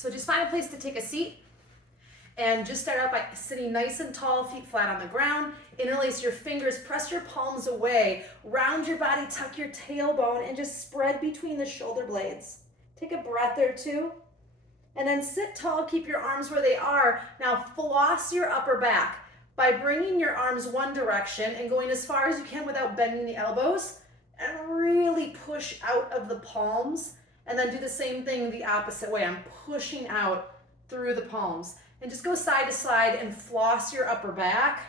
So just find a place to take a seat and just start out by sitting nice and tall, feet flat on the ground. Interlace your fingers, press your palms away, round your body, tuck your tailbone, and just spread between the shoulder blades. Take a breath or two, and then sit tall, keep your arms where they are. Now floss your upper back by bringing your arms one direction and going as far as you can without bending the elbows, and really push out of the palms, and then do the same thing the opposite way. I'm pushing out through the palms. And just go side to side and floss your upper back.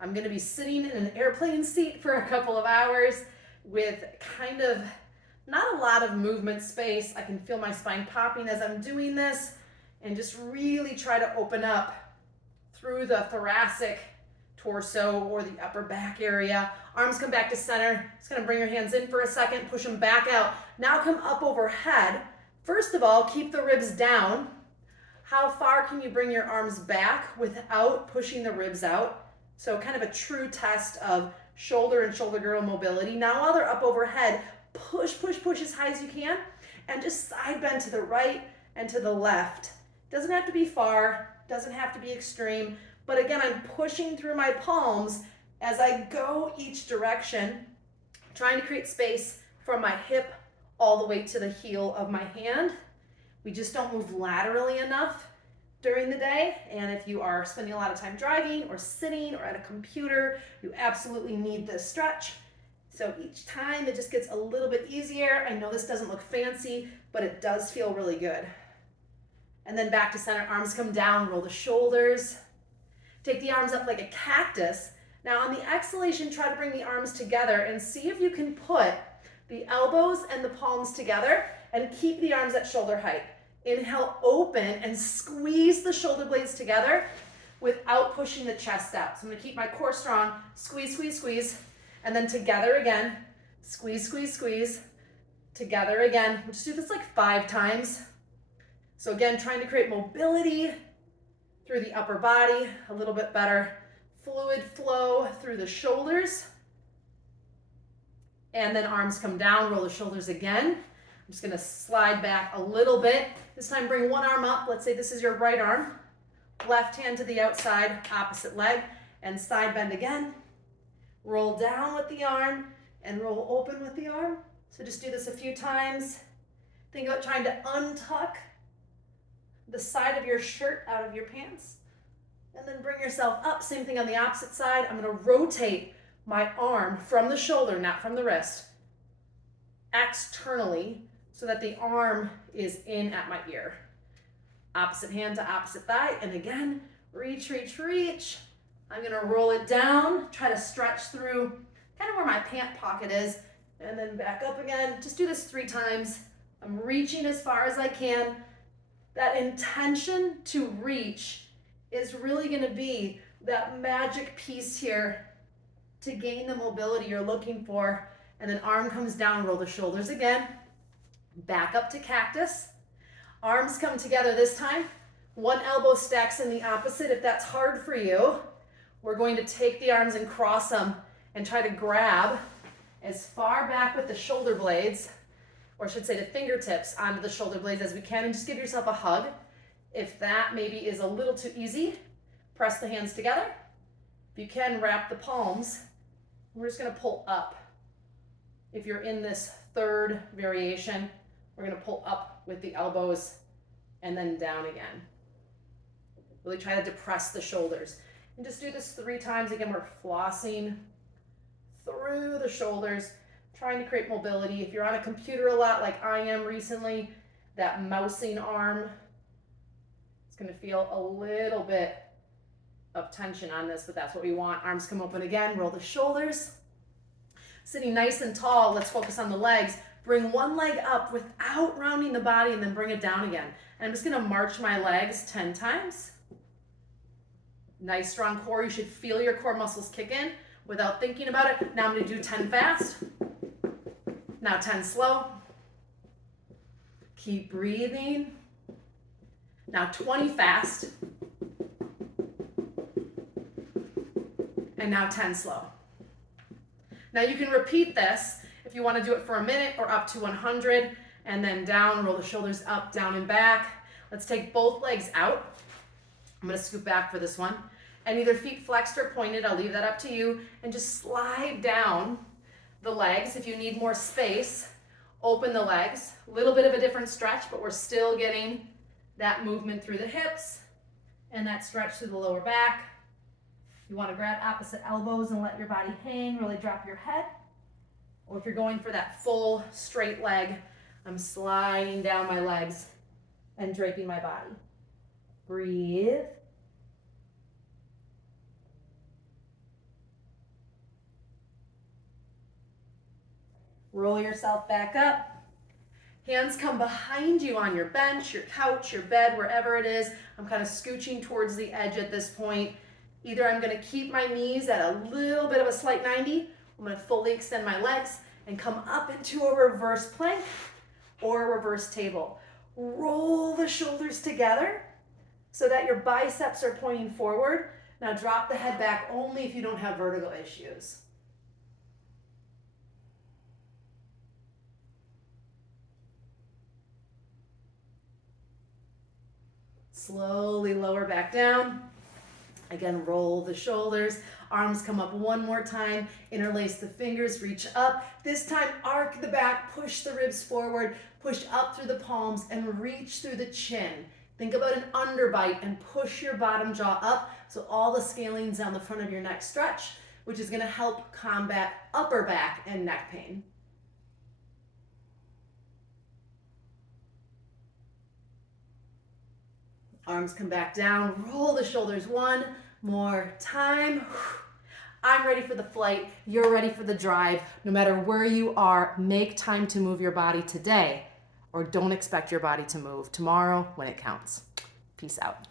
I'm gonna be sitting in an airplane seat for a couple of hours with kind of not a lot of movement space. I can feel my spine popping as I'm doing this, and just really try to open up through the thoracic, torso, or the upper back area. Arms come back to center. Just gonna bring your hands in for a second, push them back out. Now come up overhead. First of all, keep the ribs down. How far can you bring your arms back without pushing the ribs out? So kind of a true test of shoulder and shoulder girdle mobility. Now while they're up overhead, push, push, push as high as you can, and just side bend to the right and to the left. Doesn't have to be far, doesn't have to be extreme, but again, I'm pushing through my palms as I go each direction, trying to create space from my hip all the way to the heel of my hand. We just don't move laterally enough during the day, and if you are spending a lot of time driving or sitting or at a computer, you absolutely need this stretch. So each time it just gets a little bit easier. I know this doesn't look fancy, but it does feel really good. And then back to center, arms come down, roll the shoulders. Take the arms up like a cactus. Now on the exhalation, try to bring the arms together and see if you can put the elbows and the palms together and keep the arms at shoulder height. Inhale, open, and squeeze the shoulder blades together without pushing the chest out. So I'm gonna keep my core strong, squeeze, squeeze, squeeze, and then together again, squeeze, squeeze, squeeze, together again. We'll just do this like 5 times. So again, trying to create mobility through the upper body, a little bit better fluid flow through the shoulders. And then arms come down, roll the shoulders again. I'm just gonna slide back a little bit. This time bring one arm up. Let's say this is your right arm. Left hand to the outside, opposite leg, and side bend again. Roll down with the arm and roll open with the arm. So just do this a few times. Think about trying to untuck the side of your shirt out of your pants. And then bring yourself up. Same thing on the opposite side. I'm gonna rotate my arm from the shoulder, not from the wrist, externally, so that the arm is in at my ear. Opposite hand to opposite thigh, and again, reach, reach, reach. I'm gonna roll it down, try to stretch through kind of where my pant pocket is, and then back up again. Just do this 3 times. I'm reaching as far as I can. That intention to reach is really gonna be that magic piece here to gain the mobility you're looking for. And then arm comes down, roll the shoulders again. Back up to cactus. Arms come together this time. One elbow stacks in the opposite. If that's hard for you, we're going to take the arms and cross them and try to grab as far back with the shoulder blades, or I should say the fingertips, onto the shoulder blades as we can, and just give yourself a hug. If that maybe is a little too easy, press the hands together. If you can, wrap the palms. We're just gonna pull up. If you're in this 3rd variation, we're gonna pull up with the elbows and then down again. Really try to depress the shoulders. And just do this 3 times. Again, we're flossing through the shoulders, trying to create mobility. If you're on a computer a lot like I am recently, that mousing arm, it's gonna feel a little bit of tension on this, but that's what we want. Arms come open again, roll the shoulders. Sitting nice and tall, let's focus on the legs. Bring one leg up without rounding the body, and then bring it down again. And I'm just gonna march my legs 10 times. Nice strong core. You should feel your core muscles kick in without thinking about it. Now I'm gonna do 10 fast. Now 10 slow. Keep breathing. Now 20 fast. And now 10 slow. Now you can repeat this if you want to do it for a minute or up to 100, and then down, roll the shoulders up, down and back. Let's take both legs out. I'm gonna scoot back for this one. And either feet flexed or pointed, I'll leave that up to you. And just slide down the legs. If you need more space, open the legs. A little bit of a different stretch, but we're still getting that movement through the hips and that stretch through the lower back. You wanna grab opposite elbows and let your body hang, really drop your head. Or if you're going for that full straight leg, I'm sliding down my legs and draping my body. Breathe. Roll yourself back up. Hands come behind you on your bench, your couch, your bed, wherever it is. I'm kind of scooching towards the edge at this point. Either I'm gonna keep my knees at a little bit of a slight 90, I'm gonna fully extend my legs and come up into a reverse plank or a reverse table. Roll the shoulders together so that your biceps are pointing forward. Now drop the head back only if you don't have vertigo issues. Slowly lower back down. Again, roll the shoulders. Arms come up one more time. Interlace the fingers, reach up. This time, arc the back, push the ribs forward, push up through the palms, and reach through the chin. Think about an underbite and push your bottom jaw up so all the scalenes down the front of your neck stretch, which is going to help combat upper back and neck pain. Arms come back down, roll the shoulders one more time. I'm ready for the flight, you're ready for the drive. No matter where you are, make time to move your body today, or don't expect your body to move tomorrow when it counts. Peace out.